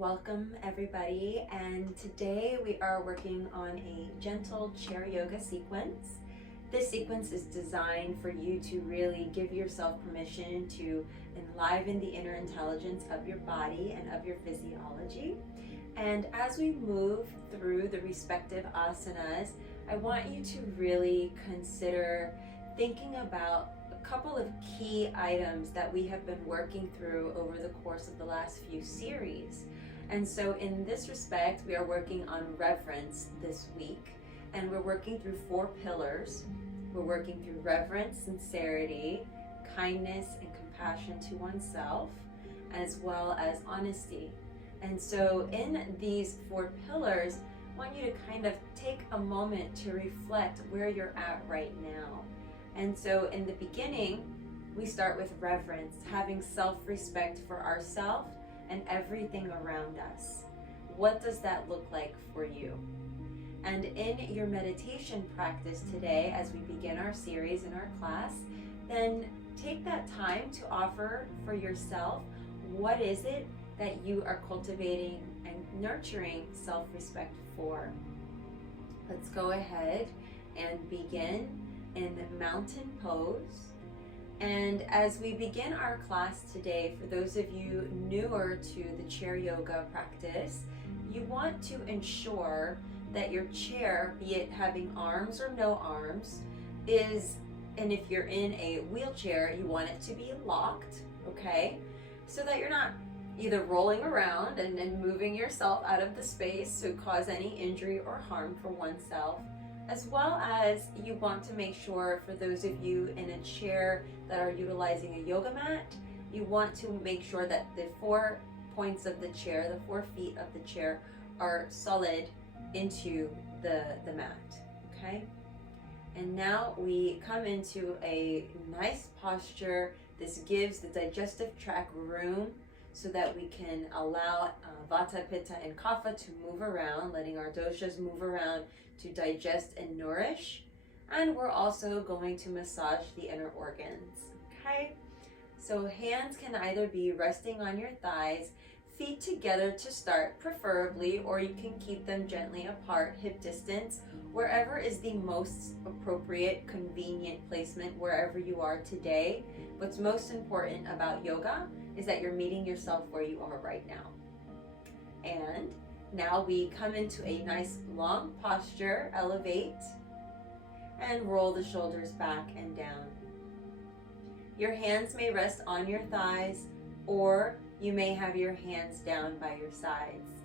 Welcome everybody, and today we are working on a gentle chair yoga sequence. This sequence is designed for you to really give yourself permission to enliven the inner intelligence of your body and of your physiology. And as we move through the respective asanas, I want you to really consider thinking about a couple of key items that we have been working through over the course of the last few series. And so in this respect, we are working on reverence this week, and we're working through 4 pillars. We're working through reverence, sincerity, kindness, and compassion to oneself, as well as honesty. And so in these 4 pillars, I want you to kind of take a moment to reflect where you're at right now. And so in the beginning, we start with reverence, having self-respect for ourselves and everything around us. What does that look like for you? And in your meditation practice today, as we begin our series in our class, then take that time to offer for yourself, what is it that you are cultivating and nurturing self-respect for? Let's go ahead and begin in mountain pose. And as we begin our class today, for those of you newer to the chair yoga practice, you want to ensure that your chair, be it having arms or no arms, and if you're in a wheelchair, you want it to be locked, okay? So that you're not either rolling around and moving yourself out of the space to cause any injury or harm for oneself, as well as you want to make sure, for those of you in a chair that are utilizing a yoga mat, you want to make sure that the 4 points of the chair, the 4 feet of the chair, are solid into the mat, okay? And now we come into a nice posture. This gives the digestive tract room so that we can allow Vata, Pitta, and Kapha to move around, letting our doshas move around to digest and nourish. And we're also going to massage the inner organs, okay? So hands can either be resting on your thighs, feet together to start, preferably, or you can keep them gently apart, hip distance, wherever is the most appropriate, convenient placement, wherever you are today. What's most important about yoga is that you're meeting yourself where you are right now. And now we come into a nice long posture, elevate, and roll the shoulders back and down. Your hands may rest on your thighs, or you may have your hands down by your sides.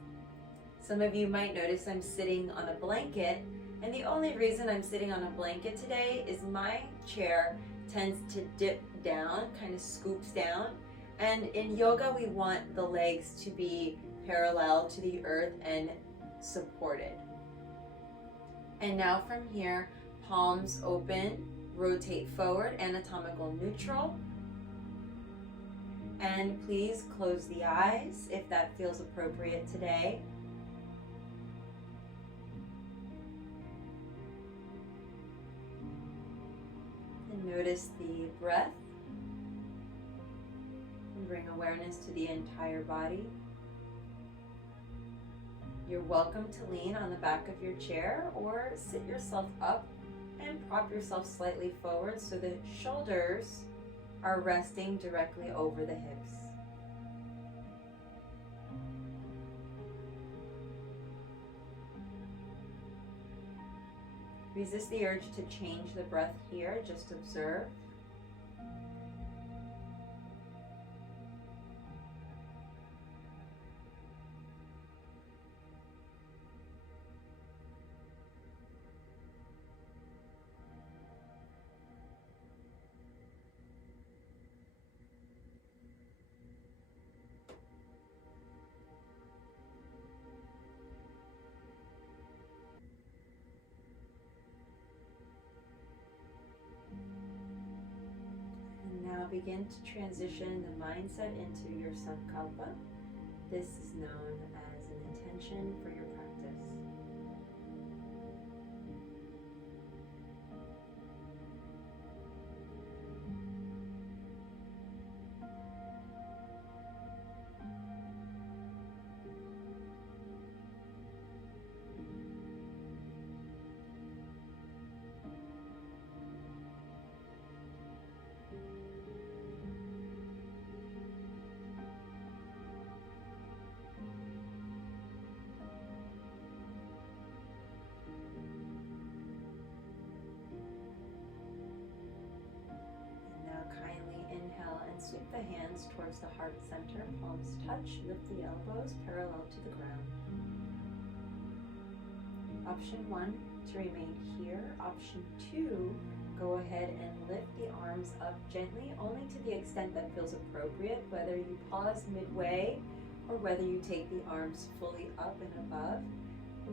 Some of you might notice I'm sitting on a blanket, and the only reason I'm sitting on a blanket today is my chair tends to dip down, kind of scoops down. And in yoga, we want the legs to be parallel to the earth and supported. And now from here, palms open, rotate forward, anatomical neutral. And please close the eyes if that feels appropriate today. And notice the breath. And bring awareness to the entire body. You're welcome to lean on the back of your chair or sit yourself up and prop yourself slightly forward so the shoulders are resting directly over the hips. Resist the urge to change the breath here, just observe. Begin to transition the mindset into your sankalpa. This is known as an intention for your practice. hands towards the heart center, palms touch, lift the elbows parallel to the ground. Option 1, to remain here. Option 2, go ahead and lift the arms up gently, only to the extent that feels appropriate, whether you pause midway or whether you take the arms fully up and above.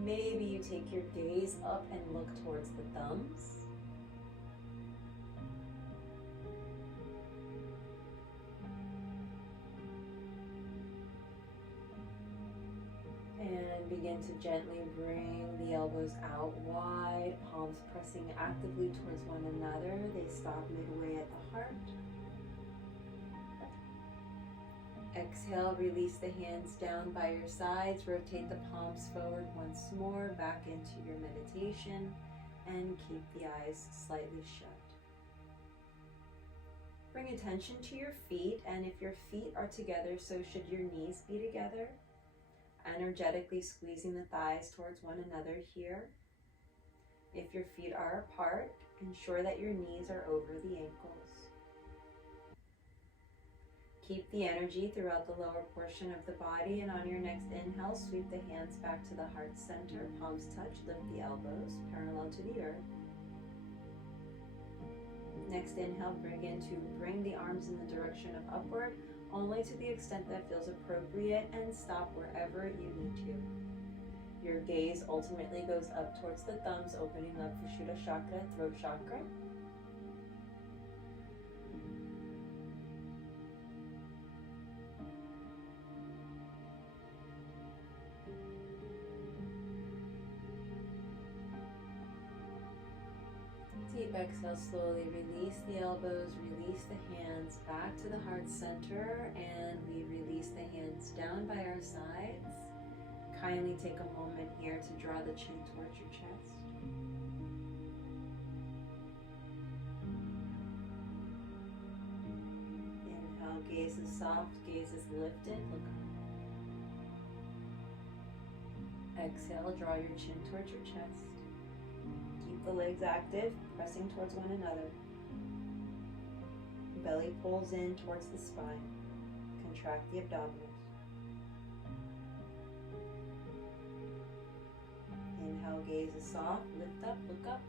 Maybe you take your gaze up and look towards the thumbs. And begin to gently bring the elbows out wide, palms pressing actively towards one another. They stop midway at the heart. Exhale, release the hands down by your sides. Rotate the palms forward once more, back into your meditation, and keep the eyes slightly shut. Bring attention to your feet, and if your feet are together, so should your knees be together. Energetically squeezing the thighs towards one another here. If your feet are apart, ensure that your knees are over the ankles. Keep the energy throughout the lower portion of the body, and on your next inhale, sweep the hands back to the heart center, palms touch, lift the elbows parallel to the earth. Next inhale, begin to bring the arms in the direction of upward, only to the extent that feels appropriate, and stop wherever you need to. Your gaze ultimately goes up towards the thumbs, opening up Vishuddha Chakra, Throat Chakra. Deep exhale, slowly release the elbows, release the hands back to the heart center, and we release the hands down by our sides. Kindly take a moment here to draw the chin towards your chest. Inhale, gaze is soft, gaze is lifted, look up. Exhale, draw your chin towards your chest. Keep the legs active, pressing towards one another. Belly pulls in towards the spine. Contract the abdominals. Inhale, gaze is soft, lift up, look up.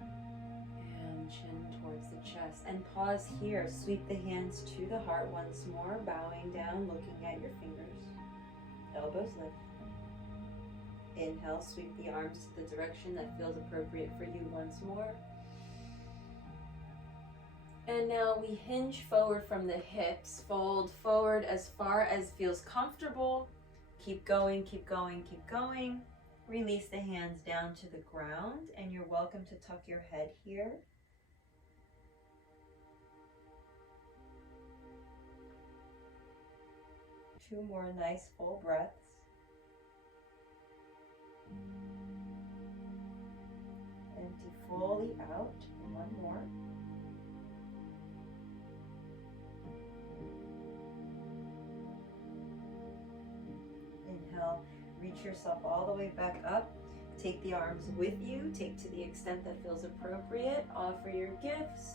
And chin towards the chest. And pause here, sweep the hands to the heart once more, bowing down, looking at your fingers. Elbows lift. Inhale, sweep the arms to the direction that feels appropriate for you once more. And now we hinge forward from the hips, fold forward as far as feels comfortable. Keep going, keep going, keep going. Release the hands down to the ground, and you're welcome to tuck your head here. Two more nice full breaths. Empty fully out. One more. Inhale, reach yourself all the way back up. Take the arms with you. Take to the extent that feels appropriate. Offer your gifts.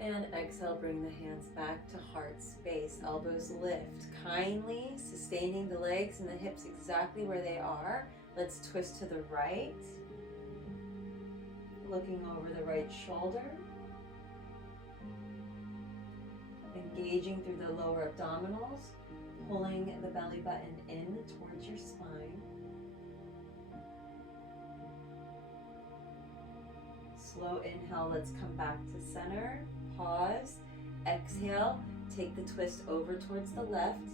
And exhale, bring the hands back to heart space. Elbows lift. Kindly sustaining the legs and the hips exactly where they are. Let's twist to the right. Looking over the right shoulder. Engaging through the lower abdominals. Pulling the belly button in towards your spine. Slow inhale, let's come back to center. Pause, exhale, take the twist over towards the left.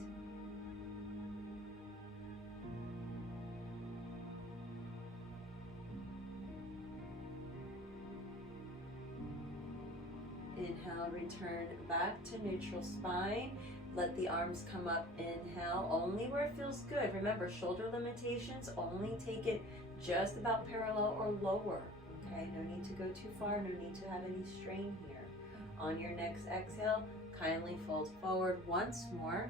Inhale, return back to neutral spine. Let the arms come up. Inhale, only where it feels good. Remember, shoulder limitations, only take it just about parallel or lower. Okay, no need to go too far, no need to have any strain here. On your next exhale, kindly fold forward once more.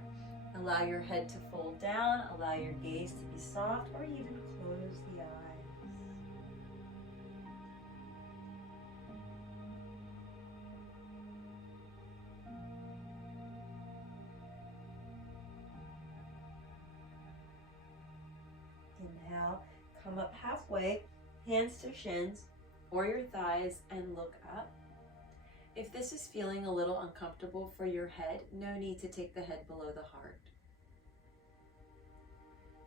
Allow your head to fold down, allow your gaze to be soft, or even close the eyes. Inhale, come up halfway, hands to shins or your thighs and look up. If this is feeling a little uncomfortable for your head, no need to take the head below the heart.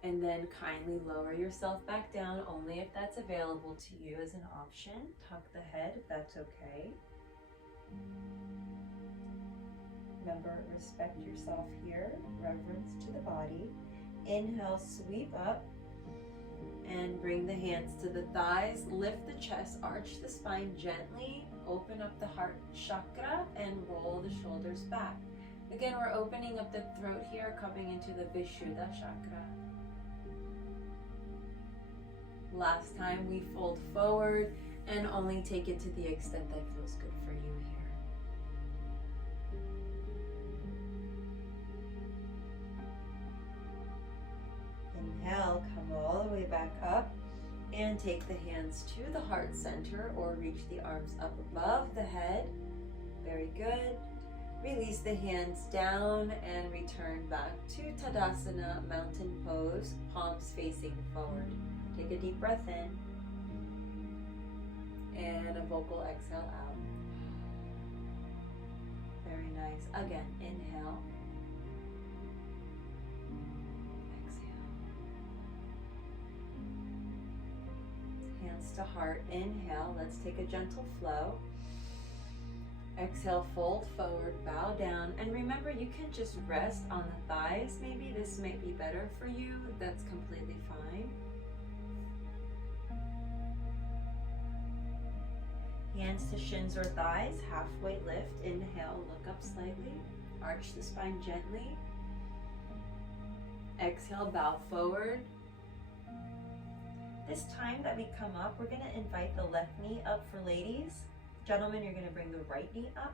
And then kindly lower yourself back down, only if that's available to you as an option. Tuck the head if that's okay. Remember, respect yourself here, reverence to the body. Inhale, sweep up and bring the hands to the thighs. Lift the chest, arch the spine gently, open up the heart chakra and roll the shoulders back. Again, we're opening up the throat here, coming into the Vishuddha Chakra. Last time we fold forward and only take it to the extent that feels good for you here. Inhale, come all the way back up and take the hands to the heart center or reach the arms up above the head. Very good. Release the hands down and return back to Tadasana, mountain pose, palms facing forward. Take a deep breath in and a vocal exhale out. Very nice. Again, inhale. Exhale. Hands to heart. Inhale. Let's take a gentle flow. Exhale, fold forward, bow down. And remember, you can just rest on the thighs. Maybe this might be better for you. That's completely fine. Hands to shins or thighs, halfway lift. Inhale, look up slightly. Arch the spine gently. Exhale, bow forward. This time that we come up, we're going to invite the left knee up for ladies. Gentlemen, you're going to bring the right knee up.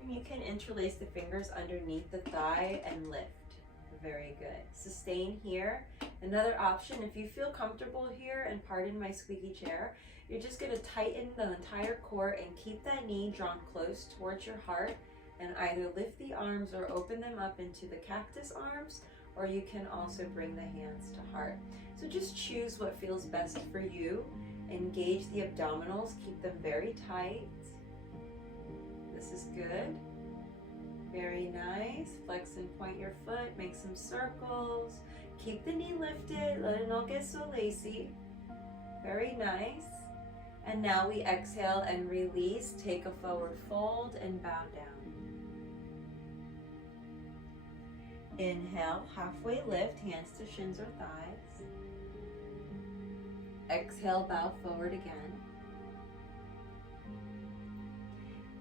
And you can interlace the fingers underneath the thigh and lift. Very good. Sustain here. Another option, if you feel comfortable here, and pardon my squeaky chair, you're just going to tighten the entire core and keep that knee drawn close towards your heart, and either lift the arms or open them up into the cactus arms, or you can also bring the hands to heart. So just choose what feels best for you. Engage the abdominals, keep them very tight. This is good. Very nice. Flex and point your foot, make some circles. Keep the knee lifted, let it not get so lacy. Very nice. And now we exhale and release. Take a forward fold and bow down. Inhale, halfway lift, hands to shins or thighs. Exhale, bow forward again.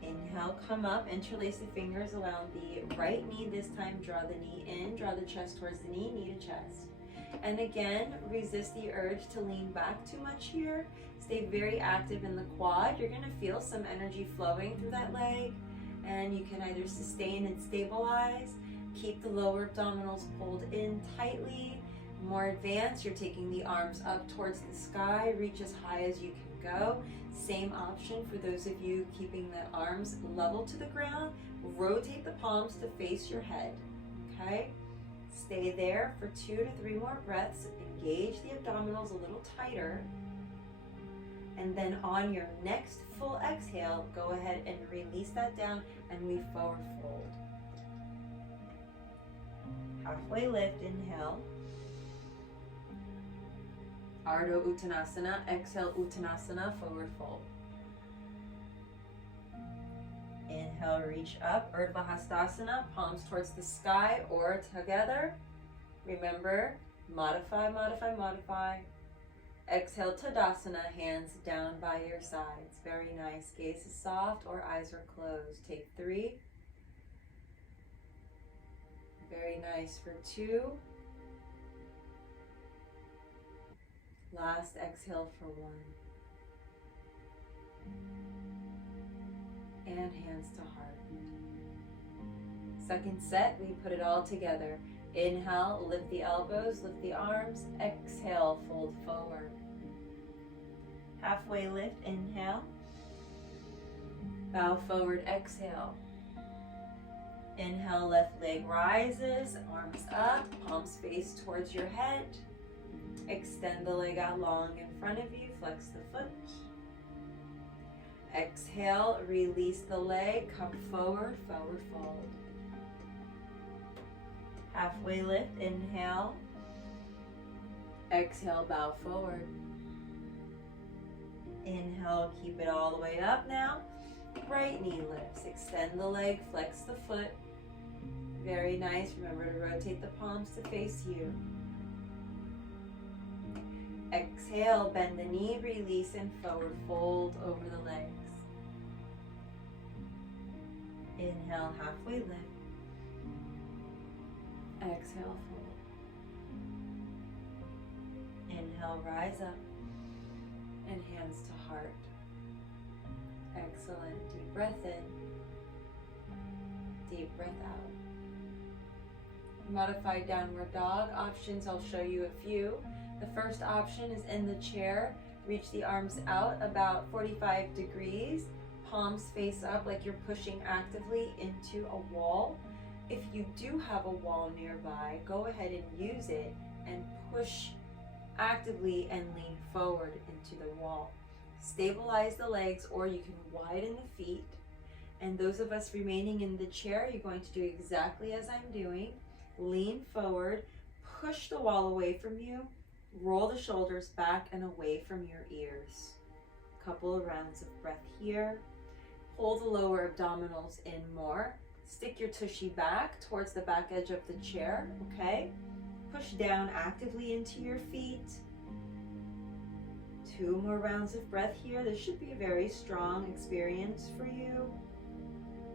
Inhale, come up, interlace the fingers around the right knee. This time, draw the knee in, draw the chest towards the knee, knee to chest. And again, resist the urge to lean back too much here. Stay very active in the quad. You're going to feel some energy flowing through that leg, and you can either sustain and stabilize. Keep the lower abdominals pulled in tightly. More advanced, you're taking the arms up towards the sky. Reach as high as you can go. Same option for those of you keeping the arms level to the ground. Rotate the palms to face your head. Okay? Stay there for 2 to 3 more breaths. Engage the abdominals a little tighter. And then on your next full exhale, go ahead and release that down and we forward fold. Halfway lift, inhale. Ardha Uttanasana, exhale Uttanasana, forward fold. Inhale, reach up, Urdhva Hastasana, palms towards the sky or together. Remember, modify, modify, modify. Exhale, Tadasana, hands down by your sides. Very nice. Gaze is soft or eyes are closed. Take 3. Very nice for 2. Last exhale for 1. And hands to heart. Second set, we put it all together. Inhale, lift the elbows, lift the arms. Exhale, fold forward. Halfway lift, inhale. Bow forward, exhale. Inhale, left leg rises, arms up, palms face towards your head. Extend the leg out long in front of you, flex the foot. Exhale, release the leg, come forward, forward fold. Halfway lift, inhale. Exhale, bow forward. Inhale, keep it all the way up now. Right knee lifts, extend the leg, flex the foot. Very nice, remember to rotate the palms to face you. Exhale, bend the knee, release, and forward fold over the legs. Inhale, halfway lift. Exhale, fold. Inhale, rise up. And hands to heart. Excellent. Deep breath in. Deep breath out. Modified downward dog options, I'll show you a few. The first option is in the chair. Reach the arms out about 45 degrees. Palms face up like you're pushing actively into a wall. If you do have a wall nearby, go ahead and use it and push actively and lean forward into the wall. Stabilize the legs, or you can widen the feet. And those of us remaining in the chair, you're going to do exactly as I'm doing. Lean forward, push the wall away from you, roll the shoulders back and away from your ears. Couple of rounds of breath here. Pull the lower abdominals in more. Stick your tushy back towards the back edge of the chair, okay? Push down actively into your feet. 2 more rounds of breath here. This should be a very strong experience for you.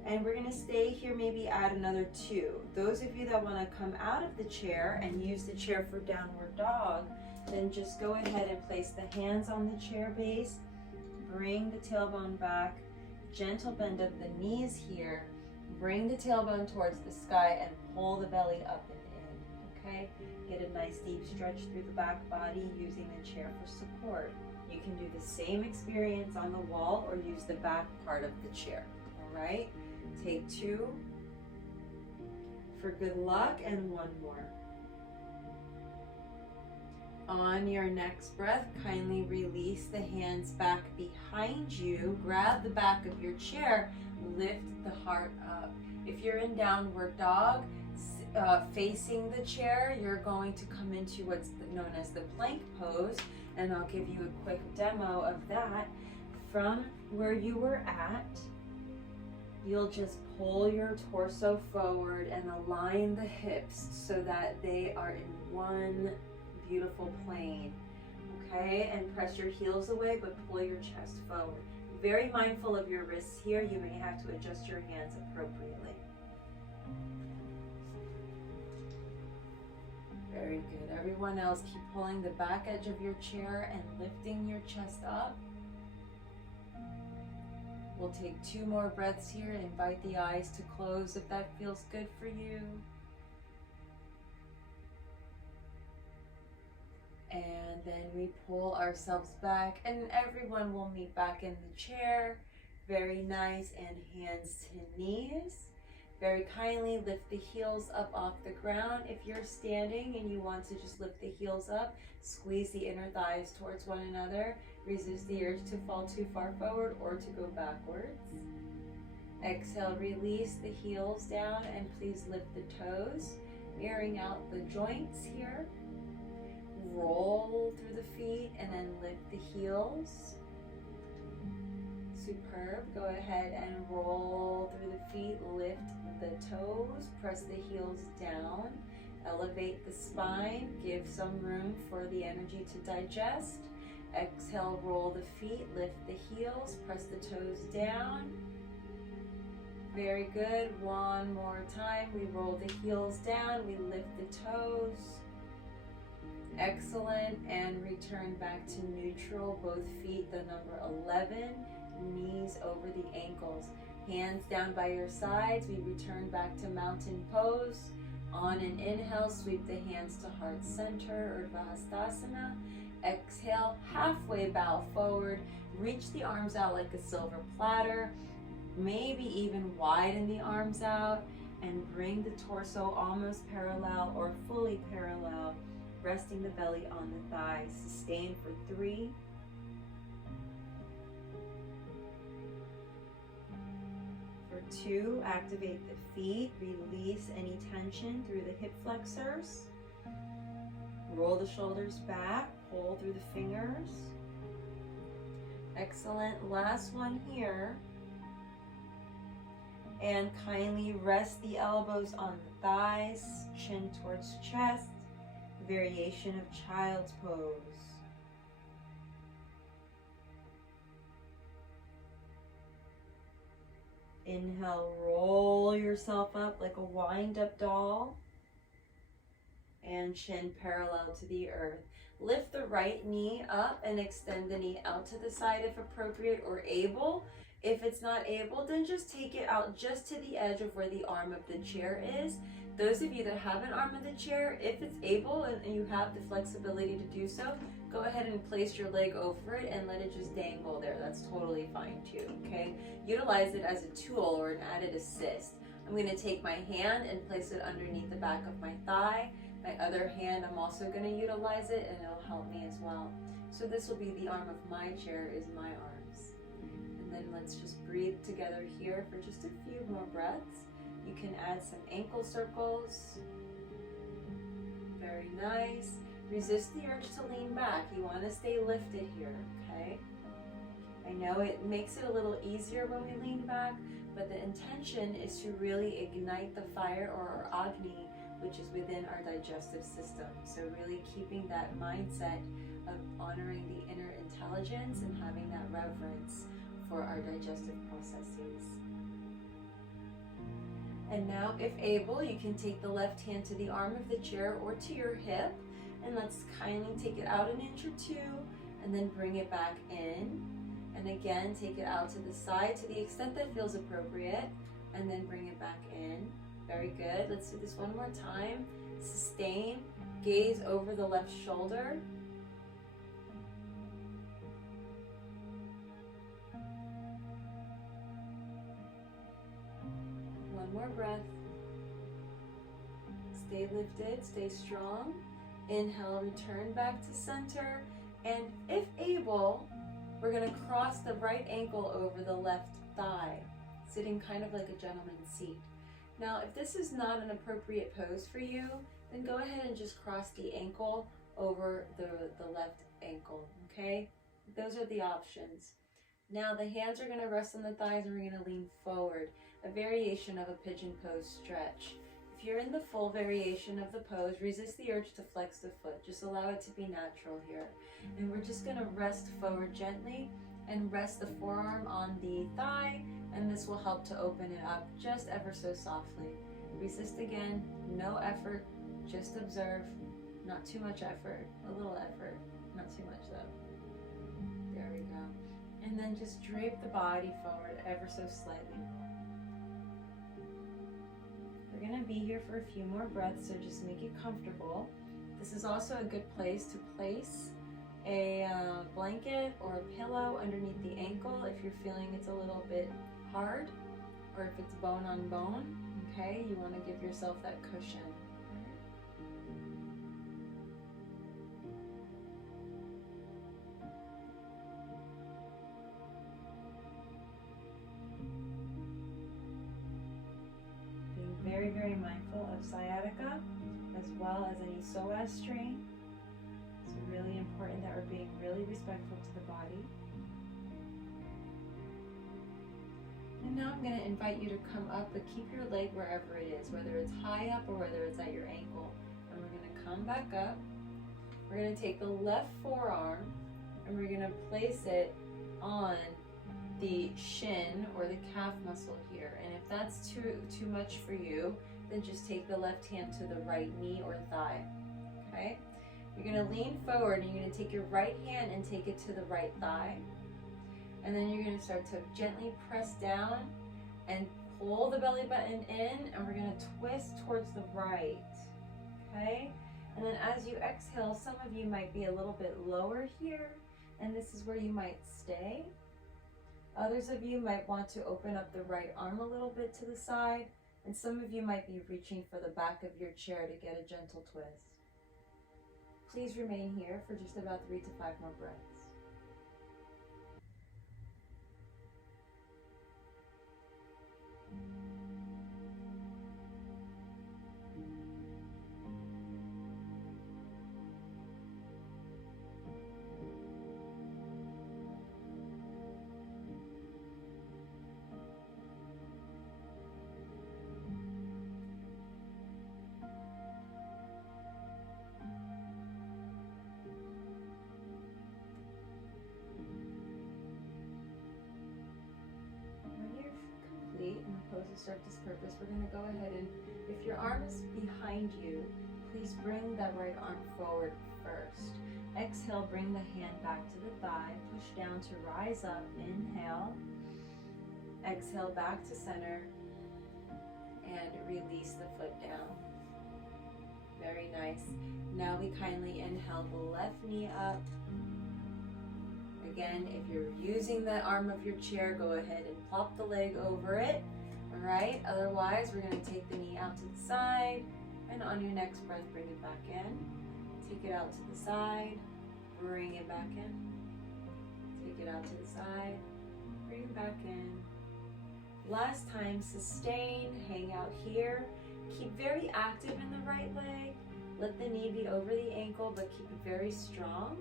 And we're going to stay here, maybe add another 2. Those of you that want to come out of the chair and use the chair for downward dog, then just go ahead and place the hands on the chair base. Bring the tailbone back. Gentle bend of the knees here. Bring the tailbone towards the sky and pull the belly up and in, okay? Get a nice deep stretch through the back body using the chair for support. You can do the same experience on the wall or use the back part of the chair, all right? Take 2 for good luck and 1 more. On your next breath, kindly release the hands back behind you. Grab the back of your chair, lift the heart up. If you're in downward dog, facing the chair, you're going to come into what's known as the plank pose, and I'll give you a quick demo of that. From where you were at, you'll just pull your torso forward and align the hips so that they are in one beautiful plane, okay? And press your heels away, but pull your chest forward. Very mindful of your wrists here. You may have to adjust your hands appropriately. Very good. Everyone else, keep pulling the back edge of your chair and lifting your chest up. We'll take 2 more breaths here. Invite the eyes to close if that feels good for you. And then we pull ourselves back, and everyone will meet back in the chair. Very nice, and hands to knees. Very kindly lift the heels up off the ground. If you're standing and you want to just lift the heels up, squeeze the inner thighs towards one another. Resist the urge to fall too far forward or to go backwards. Exhale, release the heels down, and please lift the toes, mirroring out the joints here. Roll through the feet and then lift the heels. Superb. Go ahead and roll through the feet, lift the toes, press the heels down, elevate the spine, give some room for the energy to digest. Exhale, roll the feet, lift the heels, press the toes down. Very good. 1 more time. We roll the heels down, we lift the toes. Excellent, and return back to neutral, both feet the number 11, knees over the ankles. Hands down by your sides, we return back to mountain pose. On an inhale, sweep the hands to heart center, Urdhva Hastasana. Exhale, halfway bow forward, reach the arms out like a silver platter, maybe even widen the arms out, and bring the torso almost parallel or fully parallel resting the belly on the thighs. Sustain for 3. For 2, activate the feet. Release any tension through the hip flexors. Roll the shoulders back. Pull through the fingers. Excellent. Last one here. And kindly rest the elbows on the thighs, chin towards chest. Variation of child's pose. Inhale, roll yourself up like a wind-up doll. And chin parallel to the earth. Lift the right knee up and extend the knee out to the side if appropriate or able. If it's not able, then just take it out just to the edge of where the arm of the chair is. Those of you that have an arm of the chair, if it's able and you have the flexibility to do so, go ahead and place your leg over it and let it just dangle there. That's totally fine too, okay? Utilize it as a tool or an added assist. I'm going to take my hand and place it underneath the back of my thigh. My other hand, I'm also going to utilize it and it'll help me as well. So this will be the arm of my chair is my arms. And then let's just breathe together here for just a few more breaths. You can add some ankle circles. Very nice. Resist the urge to lean back. You want to stay lifted here, okay? I know it makes it a little easier when we lean back, but the intention is to really ignite the fire or our Agni, which is within our digestive system. So really keeping that mindset of honoring the inner intelligence and having that reverence for our digestive processes. And now, if able, you can take the left hand to the arm of the chair or to your hip, and let's kindly take it out an inch or 2, and then bring it back in. And again, take it out to the side to the extent that feels appropriate, and then bring it back in. Very good. Let's do this one more time. Sustain. Gaze over the left shoulder. One more breath. Stay lifted. Stay strong. Inhale, return back to center. And if able, we're going to cross the right ankle over the left thigh, sitting kind of like a gentleman's seat. Now, if this is not an appropriate pose for you, then go ahead and just cross the ankle over the left ankle, okay? Those are the options. Now, the hands are going to rest on the thighs and we're going to lean forward, a variation of a pigeon pose stretch. If you're in the full variation of the pose, resist the urge to flex the foot. Just allow it to be natural here. And we're just going to rest forward gently and rest the forearm on the thigh, and this will help to open it up just ever so softly. Resist again, no effort, just observe. Not too much effort, a little effort, not too much though. There we go. And then just drape the body forward ever so slightly. We're going to be here for a few more breaths, so just make it comfortable. This is also a good place to place a blanket or a pillow underneath the ankle if you're feeling it's a little bit hard, or if it's bone on bone, okay? You want to give yourself that cushion. Being very, very mindful of sciatica as well as any psoas strain. It's really important that we're being really respectful to the body. And now I'm going to invite you to come up, but keep your leg wherever it is, whether it's high up or whether it's at your ankle. And we're going to come back up. We're going to take the left forearm and we're going to place it on the shin or the calf muscle here. And if that's too much for you, then just take the left hand to the right knee or thigh. Okay? You're going to lean forward and you're going to take your right hand and take it to the right thigh. And then you're going to start to gently press down and pull the belly button in, and we're going to twist towards the right. Okay? And then as you exhale, some of you might be a little bit lower here, and this is where you might stay. Others of you might want to open up the right arm a little bit to the side, and some of you might be reaching for the back of your chair to get a gentle twist. Please remain here for just about 3 to 5 more breaths. And the pose will serve this purpose. We're going to go ahead and, if your arm is behind you, please bring that right arm forward first. Exhale, bring the hand back to the thigh. Push down to rise up. Inhale. Exhale, back to center. And release the foot down. Very nice. Now we kindly inhale the left knee up. Again, if you're using the arm of your chair, go ahead and plop the leg over it. All right, otherwise we're going to take the knee out to the side, and on your next breath, bring it back in. Take it out to the side, bring it back in. Take it out to the side, bring it back in. Last time, sustain, hang out here. Keep very active in the right leg. Let the knee be over the ankle, but keep it very strong.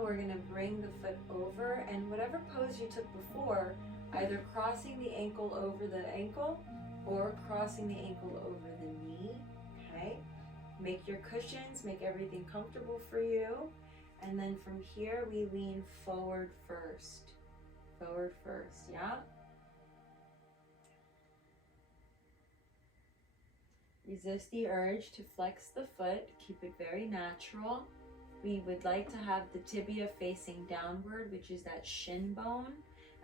We're going to bring the foot over, and whatever pose you took before, either crossing the ankle over the ankle or crossing the ankle over the knee, okay? Make your cushions, make everything comfortable for you, and then from here we lean forward first, yeah? Resist the urge to flex the foot, keep it very natural. We would like to have the tibia facing downward, which is that shin bone,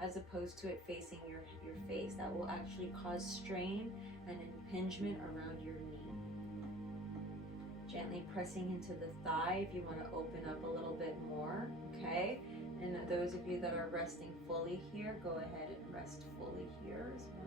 as opposed to it facing your face. That will actually cause strain and impingement around your knee. Gently pressing into the thigh if you want to open up a little bit more, okay? And those of you that are resting fully here, go ahead and rest fully here as well.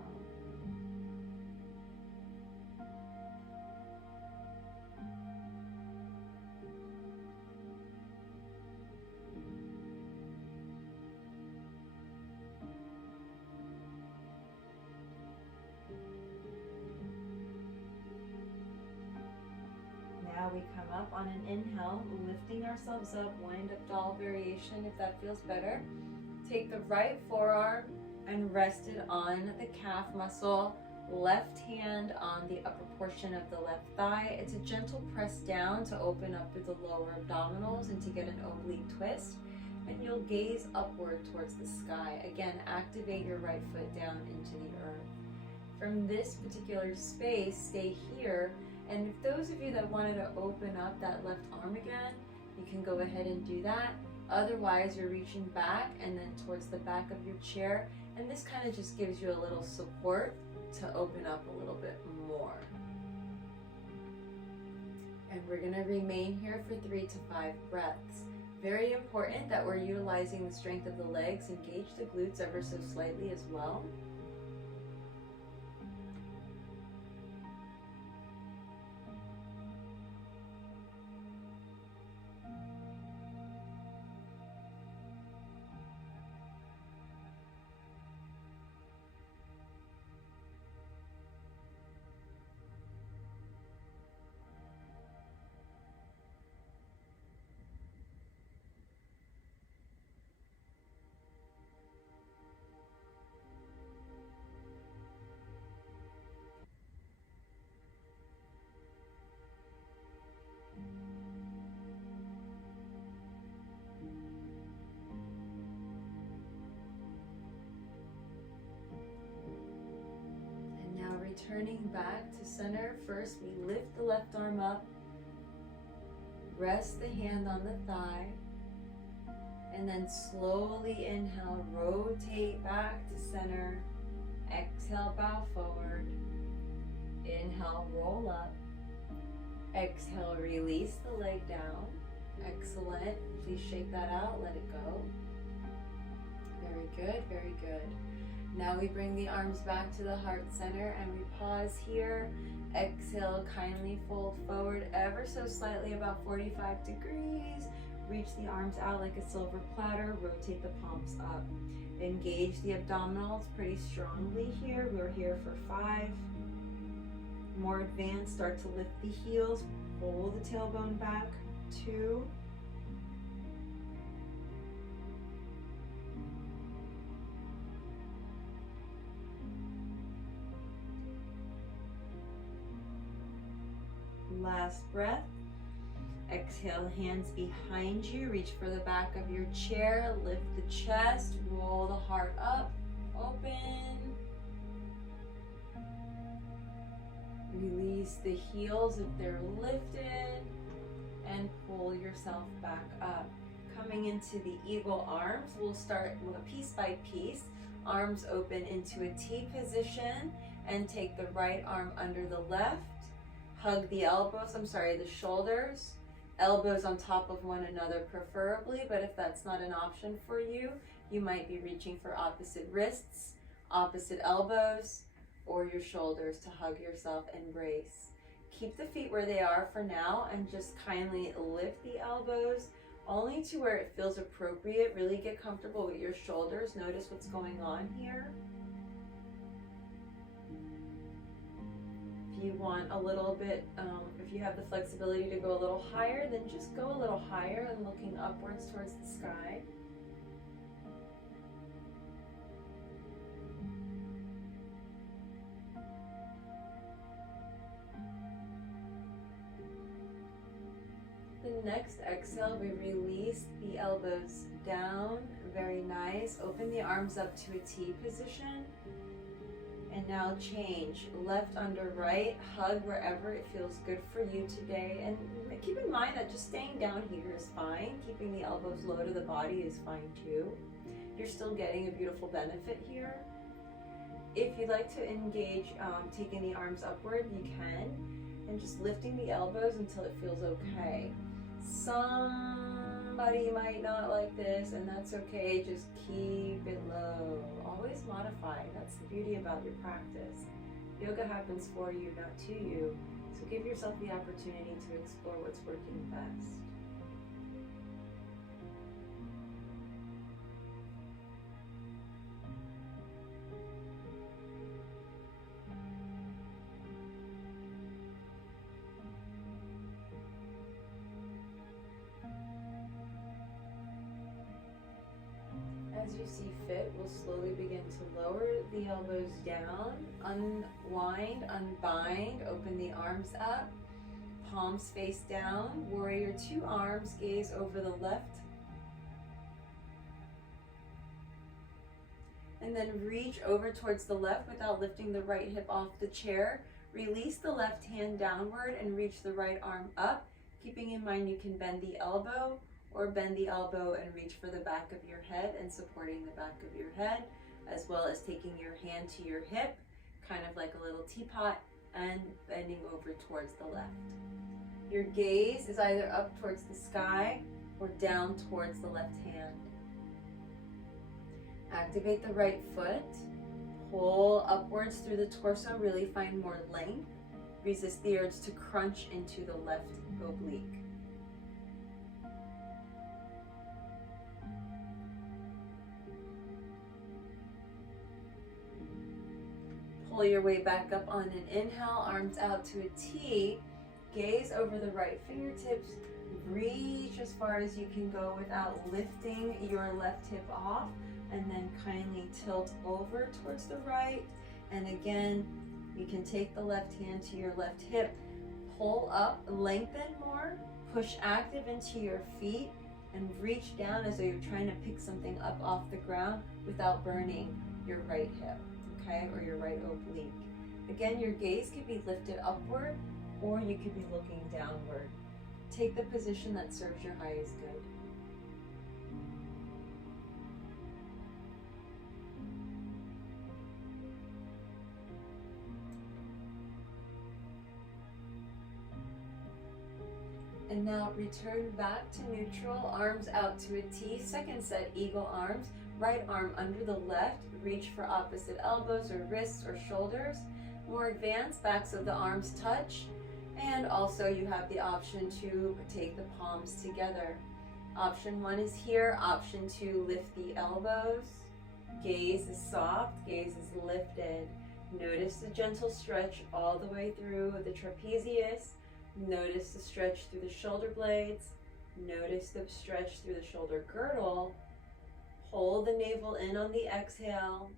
Now we come up on an inhale, lifting ourselves up, wind up doll variation if that feels better. Take the right forearm and rest it on the calf muscle, left hand on the upper portion of the left thigh. It's a gentle press down to open up through the lower abdominals and to get an oblique twist. And you'll gaze upward towards the sky. Again, activate your right foot down into the earth. From this particular space, stay here. And if those of you that wanted to open up that left arm again, you can go ahead and do that. Otherwise, you're reaching back and then towards the back of your chair. And this kind of just gives you a little support to open up a little bit more. And we're going to remain here for 3 to 5 breaths. Very important that we're utilizing the strength of the legs. Engage the glutes ever so slightly as well. Returning back to center. First, we lift the left arm up, rest the hand on the thigh, and then slowly inhale, rotate back to center. Exhale, bow forward. Inhale, roll up. Exhale, release the leg down. Excellent. Please shake that out, let it go. Very good, very good. Now we bring the arms back to the heart center and we pause here. Exhale, kindly fold forward ever so slightly, about 45 degrees. Reach the arms out like a silver platter. Rotate the palms up. Engage the abdominals pretty strongly here. We're here for 5. More advanced, start to lift the heels. Pull the tailbone back. 2. Last breath. Exhale, hands behind you. Reach for the back of your chair. Lift the chest. Roll the heart up. Open. Release the heels if they're lifted. And pull yourself back up. Coming into the eagle arms, we'll start piece by piece. Arms open into a T position and take the right arm under the left. Hug the elbows, the shoulders. Elbows on top of one another preferably, but if that's not an option for you, you might be reaching for opposite wrists, opposite elbows, or your shoulders to hug yourself, embrace. Keep the feet where they are for now and just kindly lift the elbows only to where it feels appropriate. Really get comfortable with your shoulders. Notice what's going on here. If you want a little bit, if you have the flexibility to go a little higher, then just go a little higher and looking upwards towards the sky. The next exhale, we release the elbows down. Very nice. Open the arms up to a T position. And now change, left under right, hug wherever it feels good for you today. And keep in mind that just staying down here is fine. Keeping the elbows low to the body is fine too. You're still getting a beautiful benefit here. If you'd like to engage taking the arms upward, you can. And just lifting the elbows until it feels okay. Somebody might not like this, and that's okay. Just keep it low. Always modify. That's the beauty about your practice. Yoga happens for you, not to you. So give yourself the opportunity to explore what's working best. As you see fit, we'll slowly begin to lower the elbows down, unwind, unbind, open the arms up, palms face down, warrior 2 arms, gaze over the left. And then reach over towards the left without lifting the right hip off the chair. Release the left hand downward and reach the right arm up, keeping in mind you can bend the elbow or bend the elbow and reach for the back of your head and supporting the back of your head, as well as taking your hand to your hip, kind of like a little teapot, and bending over towards the left. Your gaze is either up towards the sky or down towards the left hand. Activate the right foot, pull upwards through the torso, really find more length. Resist the urge to crunch into the left oblique. Pull your way back up on an inhale, arms out to a T. Gaze over the right fingertips. Reach as far as you can go without lifting your left hip off. And then kindly tilt over towards the right. And again, you can take the left hand to your left hip. Pull up, lengthen more. Push active into your feet. And reach down as though you're trying to pick something up off the ground without burning your right hip. Okay, or your right oblique. Again, your gaze could be lifted upward or you could be looking downward. Take the position that serves your highest good. And now return back to neutral, arms out to a T. Second set, eagle arms. Right arm under the left, reach for opposite elbows or wrists or shoulders. More advanced, backs of the arms touch. And also you have the option to take the palms together. Option 1 is here. Option 2, lift the elbows. Gaze is soft, gaze is lifted. Notice the gentle stretch all the way through the trapezius. Notice the stretch through the shoulder blades. Notice the stretch through the shoulder girdle. Hold the navel in on the exhale.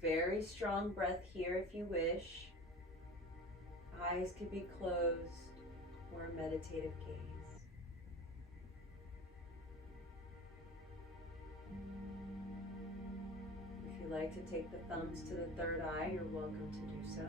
Very strong breath here if you wish. Eyes could be closed or a meditative gaze. If you like to take the thumbs to the third eye, you're welcome to do so.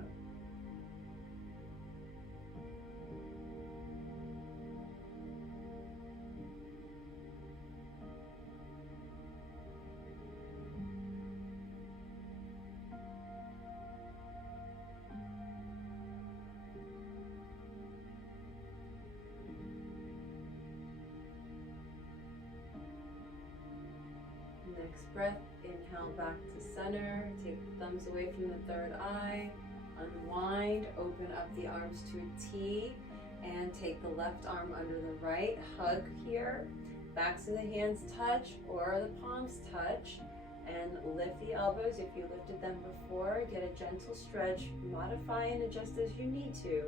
Next breath, inhale back to center, take the thumbs away from the third eye, unwind, open up the arms to a T, and take the left arm under the right, hug here, backs of the hands touch or the palms touch, and lift the elbows if you lifted them before, get a gentle stretch, modify and adjust as you need to,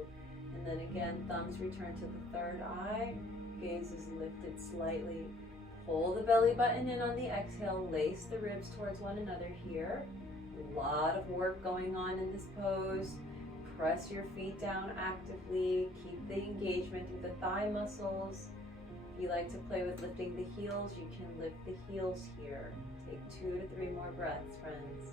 and then again, thumbs return to the third eye, gaze is lifted slightly. Pull the belly button in on the exhale, lace the ribs towards one another here. A lot of work going on in this pose. Press your feet down actively. Keep the engagement through the thigh muscles. If you like to play with lifting the heels, you can lift the heels here. Take 2 to 3 more breaths, friends.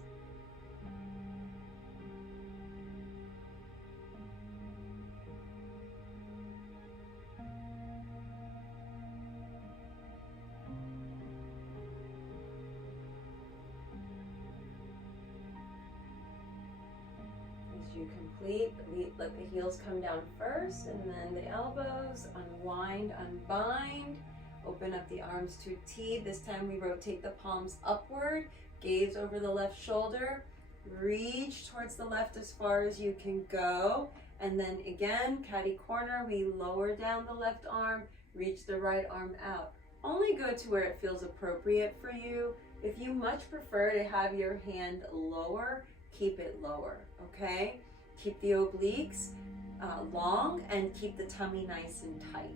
You complete, let the heels come down first and then the elbows, unwind, unbind, open up the arms to a T. This time we rotate the palms upward, gaze over the left shoulder, reach towards the left as far as you can go, and then again, catty corner, we lower down the left arm, reach the right arm out. Only go to where it feels appropriate for you. If you much prefer to have your hand lower, keep it lower, okay? Keep the obliques long and keep the tummy nice and tight.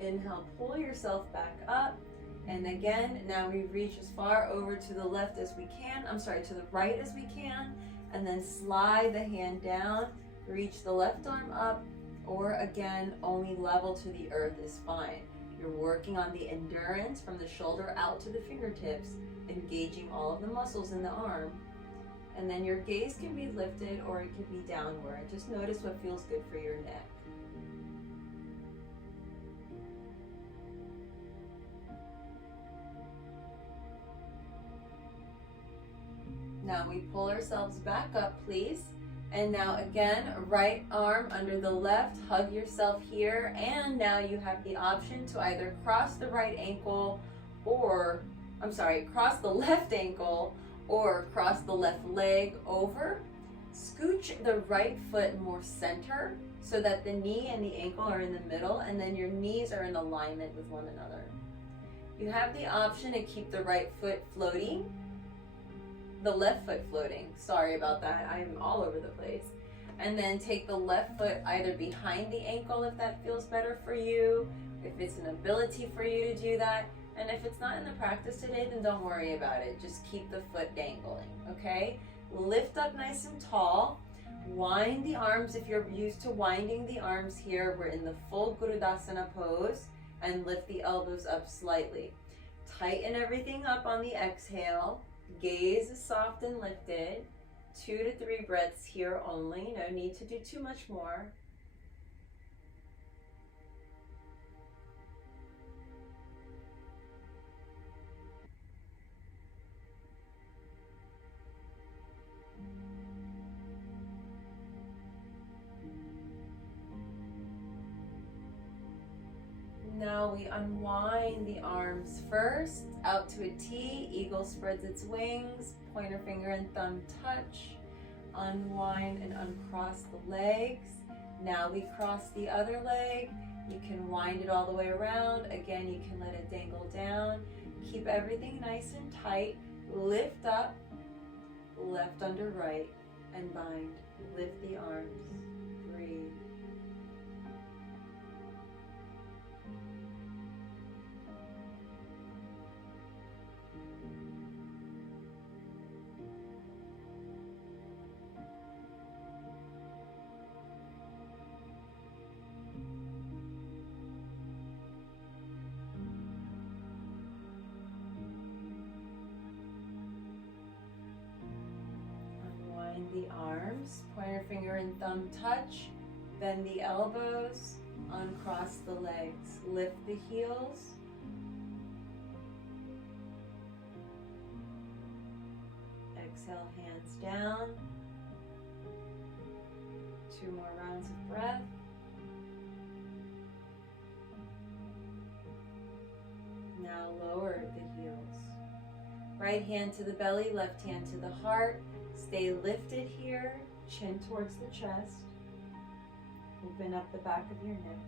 Inhale, pull yourself back up. And again, now we reach as far over to the left as we can. To the right as we can. And then slide the hand down, reach the left arm up, or again, only level to the earth is fine. You're working on the endurance from the shoulder out to the fingertips, engaging all of the muscles in the arm. And then your gaze can be lifted or it can be downward. Just notice what feels good for your neck. Now we pull ourselves back up, please. And now again, right arm under the left, hug yourself here. And now you have the option to either cross the right ankle or, cross the left ankle or cross the left leg over. Scooch the right foot more center so that the knee and the ankle are in the middle and then your knees are in alignment with one another. You have the option to keep the right foot floating, the left foot floating. Sorry about that, I'm all over the place. And then take the left foot either behind the ankle if that feels better for you, if it's an ability for you to do that. And if it's not in the practice today, then don't worry about it. Just keep the foot dangling, okay? Lift up nice and tall. Wind the arms if you're used to winding the arms here. We're in the full Gurudasana pose. And lift the elbows up slightly. Tighten everything up on the exhale. Gaze is soft and lifted. 2 to 3 breaths here only. No need to do too much more. Now we unwind the arms first, out to a T. Eagle spreads its wings. Pointer finger and thumb touch. Unwind and uncross the legs. Now we cross the other leg. You can wind it all the way around. Again, you can let it dangle down. Keep everything nice and tight. Lift up, left under right, and bind. Lift the arms. Breathe. The arms, pointer finger and thumb touch, bend the elbows, uncross the legs, lift the heels, exhale, hands down, 2 more rounds of breath. Now lower the heels, right hand to the belly, left hand to the heart. Stay lifted here, chin towards the chest. Open up the back of your neck.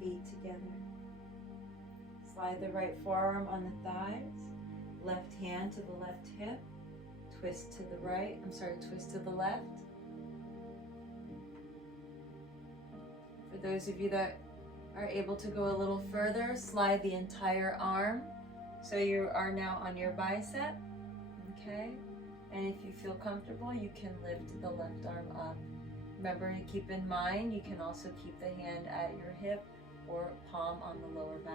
Feet together. Slide the right forearm on the thighs, left hand to the left hip, twist to the right, twist to the left. For those of you that are able to go a little further, slide the entire arm so you are now on your bicep, okay? And if you feel comfortable, you can lift the left arm up. Remember to keep in mind, you can also keep the hand at your hip or palm on the lower back.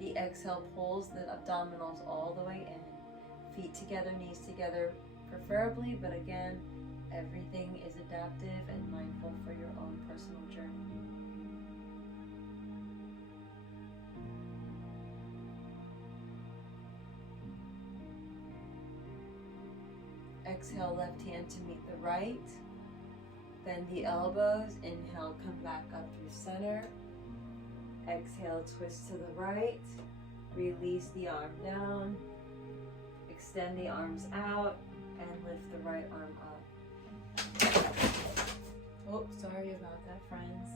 The exhale pulls the abdominals all the way in. Feet together, knees together, preferably, but again, everything is adaptive and mindful for your own personal journey. Exhale, left hand to meet the right. Bend the elbows. Inhale, come back up through center. Exhale, twist to the right. Release the arm down. Extend the arms out and lift the right arm up. Oh, sorry about that, friends.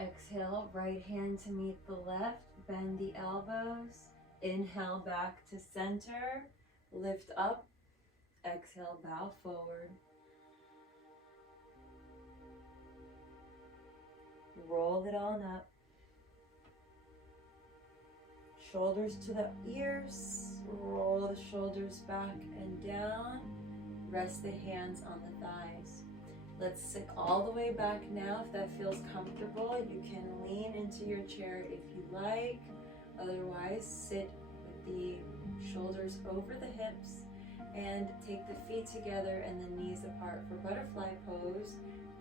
Exhale, right hand to meet the left, bend the elbows. Inhale, back to center, lift up. Exhale, bow forward. Roll it on up. Shoulders to the ears, roll the shoulders back and down. Rest the hands on the thighs. Let's sit all the way back now. If that feels comfortable, you can lean into your chair if you like. Otherwise, sit with the shoulders over the hips and take the feet together and the knees apart for butterfly pose.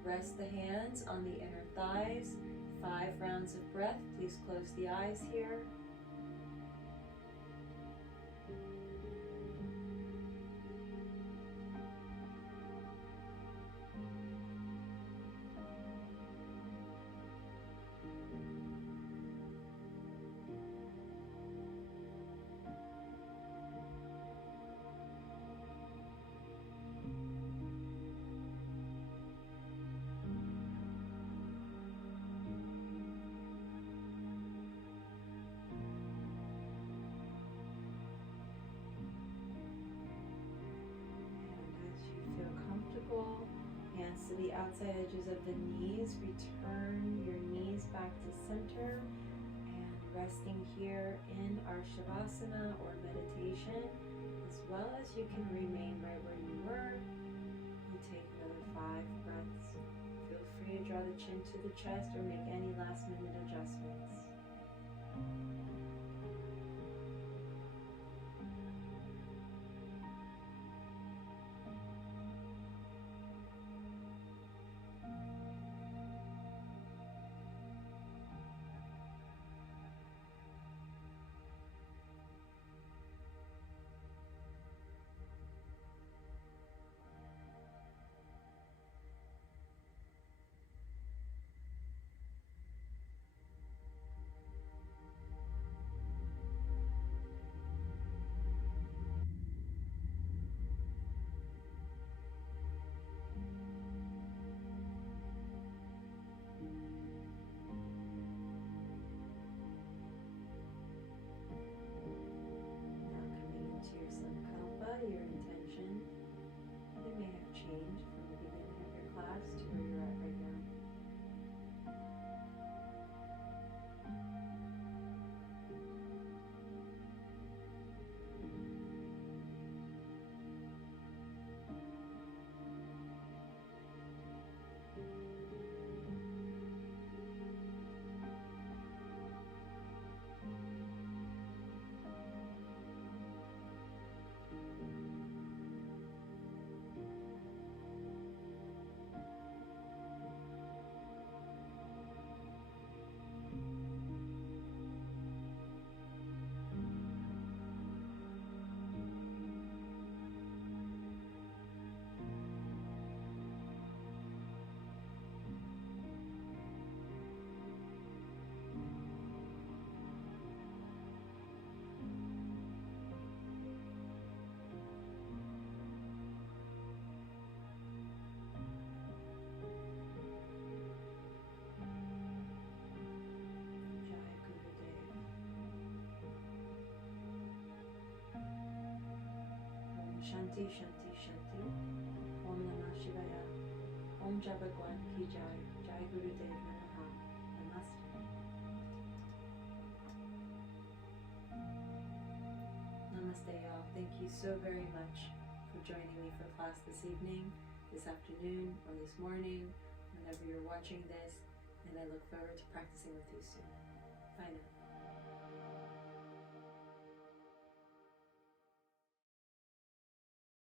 Rest the hands on the inner thighs. 5 rounds of breath. Please close the eyes here. the outside edges of the knees. Return your knees back to center and resting here in our Shavasana or meditation, as well as you can remain right where you were. You take another 5 breaths. Feel free to draw the chin to the chest or make any last minute adjustments. Your intention, it may have changed from the beginning of your class to where you're at right now. Shanti, Shanti, Shanti. Om Namah Shivaya. Om Jai Bhagwan Ki Jai. Jai Guru Dev Namaha. Namaste. Namaste, y'all. Thank you so very much for joining me for class this evening, this afternoon, or this morning, whenever you're watching this, and I look forward to practicing with you soon. Bye now.